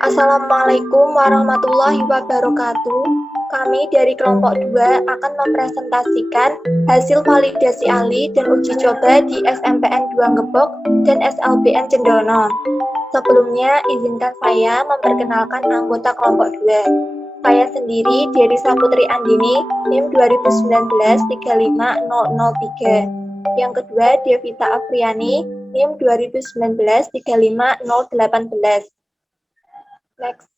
Assalamualaikum warahmatullahi wabarakatuh. Kami dari kelompok 2 akan mempresentasikan hasil validasi ahli dan uji coba di SMPN 2 Gebok dan SLBN Cendono. Sebelumnya, izinkan saya memperkenalkan anggota kelompok 2. Saya sendiri Dery Saputri Andini, NIM 2019-35003. Yang kedua, Devita Afriani, NIM 2019-35018. Next.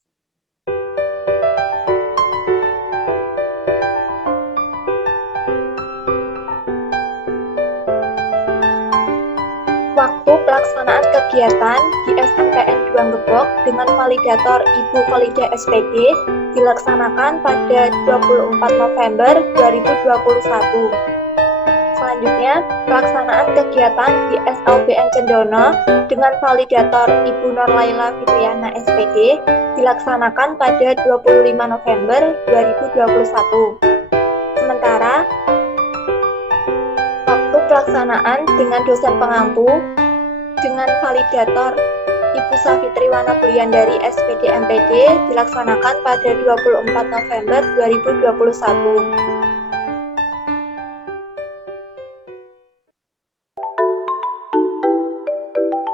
Waktu pelaksanaan kegiatan di SMPN 2 Gebok dengan validator Ibu Valida SPD dilaksanakan pada 24 November 2021. Selanjutnya, pelaksanaan kegiatan di SLBN Cendono dengan validator Ibu Norlaila Fitriana SPD dilaksanakan pada 25 November 2021. Sementara, waktu pelaksanaan dengan dosen pengampu dengan validator Ibu Safitri Wana Buliandari SPD MPD dilaksanakan pada 24 November 2021.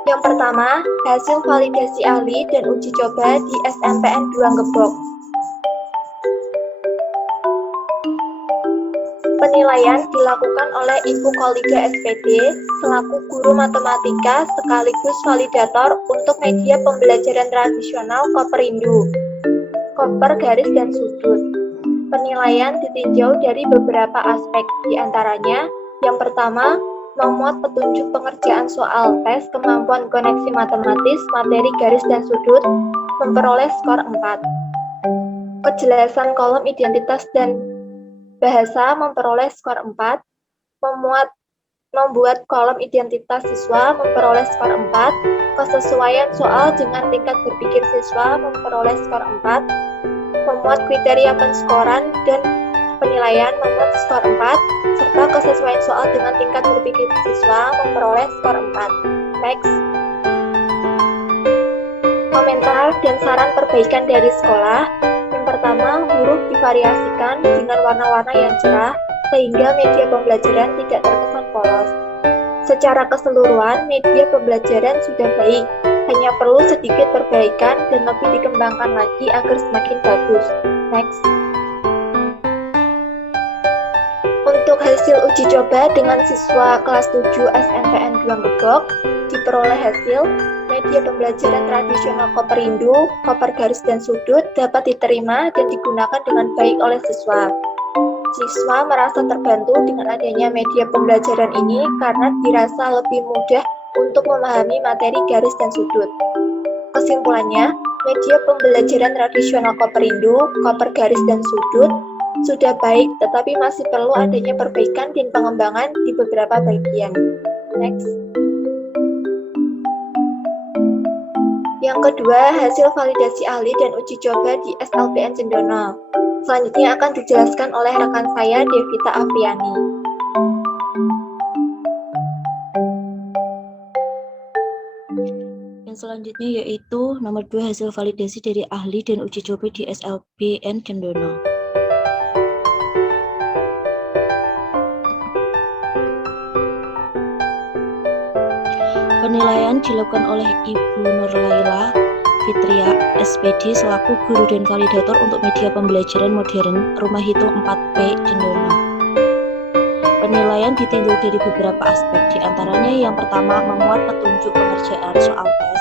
Yang pertama, hasil validasi ahli dan uji coba di SMPN 2 Gebok. Penilaian dilakukan oleh Ibu Kolida SPD selaku guru matematika sekaligus validator untuk media pembelajaran tradisional Koperindu, koper garis dan sudut. Penilaian ditinjau dari beberapa aspek, diantaranya yang pertama, memuat petunjuk pengerjaan soal tes kemampuan koneksi matematis materi garis dan sudut, memperoleh skor 4. Kejelasan kolom identitas dan bahasa memperoleh skor 4. Membuat kolom identitas siswa memperoleh skor 4. Kesesuaian soal dengan tingkat berpikir siswa memperoleh skor 4. Memuat kriteria penskoran dan penilaian memuat skor 4, serta kesesuaian soal dengan tingkat berpikir siswa memperoleh skor 4. Next. Komentar dan saran perbaikan dari sekolah. Yang pertama, huruf divariasikan dengan warna-warna yang cerah sehingga media pembelajaran tidak terkesan polos. Secara keseluruhan, media pembelajaran sudah baik, hanya perlu sedikit perbaikan dan lebih dikembangkan lagi agar semakin bagus. Next. Untuk hasil uji coba dengan siswa kelas 7 SMPN 2 Gebok, diperoleh hasil media pembelajaran tradisional Koperindu, koper garis dan sudut dapat diterima dan digunakan dengan baik oleh siswa. Siswa merasa terbantu dengan adanya media pembelajaran ini karena dirasa lebih mudah untuk memahami materi garis dan sudut. Kesimpulannya, media pembelajaran tradisional Koperindu, koper garis dan sudut sudah baik, tetapi masih perlu adanya perbaikan dan pengembangan di beberapa bagian. Next. Yang kedua, hasil validasi ahli dan uji coba di SLBN Cendono. Selanjutnya akan dijelaskan oleh rekan saya, Devita Afriani. Yang selanjutnya yaitu nomor 2 hasil validasi dari ahli dan uji coba di SLBN Cendono. Penilaian dilakukan oleh Ibu Norlaila Fitria SPD selaku guru dan validator untuk media pembelajaran modern Rumah Hitung 4P Cendono. Penilaian ditinjau dari beberapa aspek, diantaranya yang pertama memuat petunjuk pengerjaan soal tes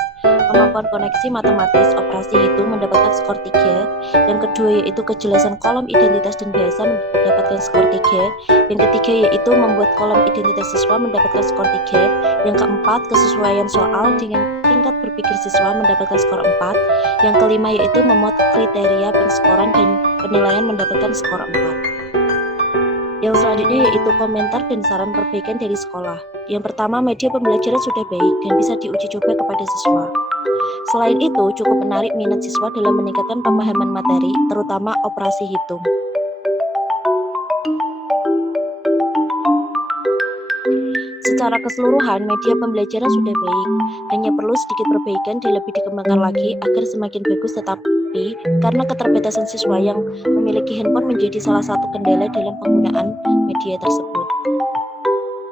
kemampuan koneksi matematis operasi hitung mendapatkan skor 3. Yang kedua yaitu kejelasan kolom identitas dan bahasa mendapatkan skor 3. Yang ketiga yaitu membuat kolom identitas siswa mendapatkan skor 3. Yang keempat, kesesuaian soal dengan tingkat berpikir siswa mendapatkan skor 4. Yang kelima yaitu memuat kriteria penskoran dan penilaian mendapatkan skor 4. Yang selanjutnya yaitu komentar dan saran perbaikan dari sekolah. Yang pertama, media pembelajaran sudah baik dan bisa diuji coba kepada siswa. Selain itu, cukup menarik minat siswa dalam meningkatkan pemahaman materi, terutama operasi hitung. Secara keseluruhan, media pembelajaran sudah baik, hanya perlu sedikit perbaikan dan lebih dikembangkan lagi agar semakin bagus, tetapi karena keterbatasan siswa yang memiliki handphone menjadi salah satu kendala dalam penggunaan media tersebut.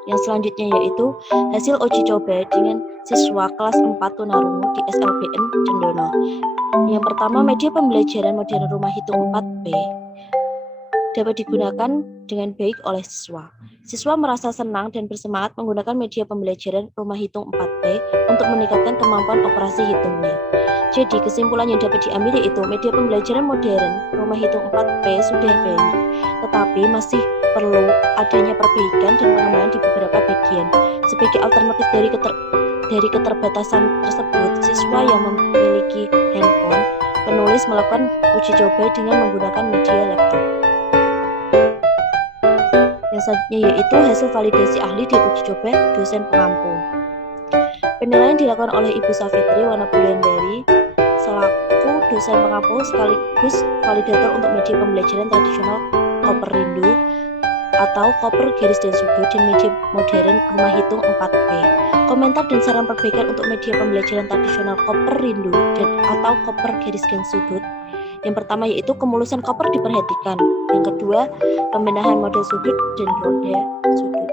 Yang selanjutnya yaitu hasil uji coba dengan siswa kelas 4 tunarungu di SLBN Cendono. Yang pertama, media pembelajaran modern rumah hitung 4P dapat digunakan dengan baik oleh siswa. Siswa merasa senang dan bersemangat menggunakan media pembelajaran rumah hitung 4P untuk meningkatkan kemampuan operasi hitungnya. Jadi, kesimpulan yang dapat diambil yaitu media pembelajaran modern rumah hitung 4P sudah baik, tetapi masih perlu adanya perbaikan dan pengembangan di beberapa bagian. Sebagai alternatif dari keterbatasan tersebut, siswa yang memiliki handphone, penulis melakukan uji coba dengan menggunakan media laptop. Yang selanjutnya yaitu hasil validasi ahli dan uji coba dosen pengampu. Penilaian dilakukan oleh Ibu Safitri Wanabulandari selaku dosen pengampu sekaligus validator untuk media pembelajaran tradisional Koper Rindu atau Koper Garis dan Sudut dan media modern rumah hitung 4P. Komentar dan saran perbaikan untuk media pembelajaran tradisional Koper Rindu dan atau Koper Garis dan Sudut. Yang pertama yaitu kemulusan koper diperhatikan. Yang kedua, pembenahan model sudut dan roda sudut.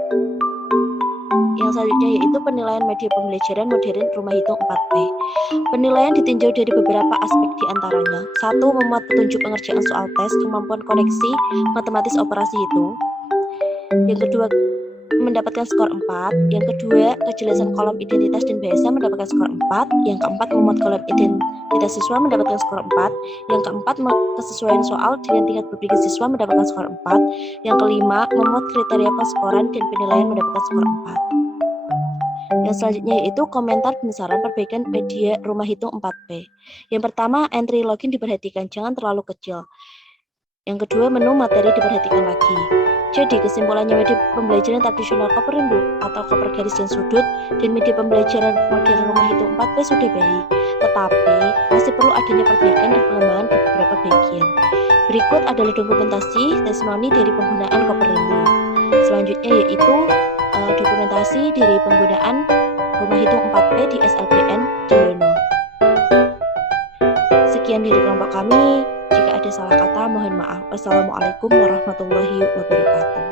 Yang selanjutnya yaitu penilaian media pembelajaran modern rumah hitung 4P. Penilaian ditinjau dari beberapa aspek diantaranya. 1. Memuat petunjuk pengerjaan soal tes, kemampuan koneksi matematis operasi hitung. Yang kedua, mendapatkan skor 4. Yang kedua, kejelasan kolom identitas dan bahasa mendapatkan skor 4. Yang keempat, memuat kolom identitas siswa mendapatkan skor 4. Yang keempat, kesesuaian soal dengan tingkat berpikir siswa mendapatkan skor 4. Yang kelima, memuat kriteria penskoran dan penilaian mendapatkan skor 4. Yang selanjutnya yaitu komentar dan saran perbaikan media rumah hitung 4P. Yang pertama, entry login diperhatikan, jangan terlalu kecil. Yang kedua, menu materi diperhatikan lagi. Jadi, kesimpulannya media pembelajaran tradisional Koper Rindu atau Koper Garis dan Sudut dan media pembelajaran modern rumah hitung 4P sudah baik, tetapi masih perlu adanya perbaikan dan pengembangan di beberapa bagian. Berikut adalah dokumentasi testimoni dari penggunaan Koper Rindu. Selanjutnya yaitu dokumentasi dari penggunaan rumah hitung 4P di SLBN Cendono. Sekian dari kelompok kami. Jika ada salah kata, mohon maaf. Wassalamualaikum warahmatullahi wabarakatuh.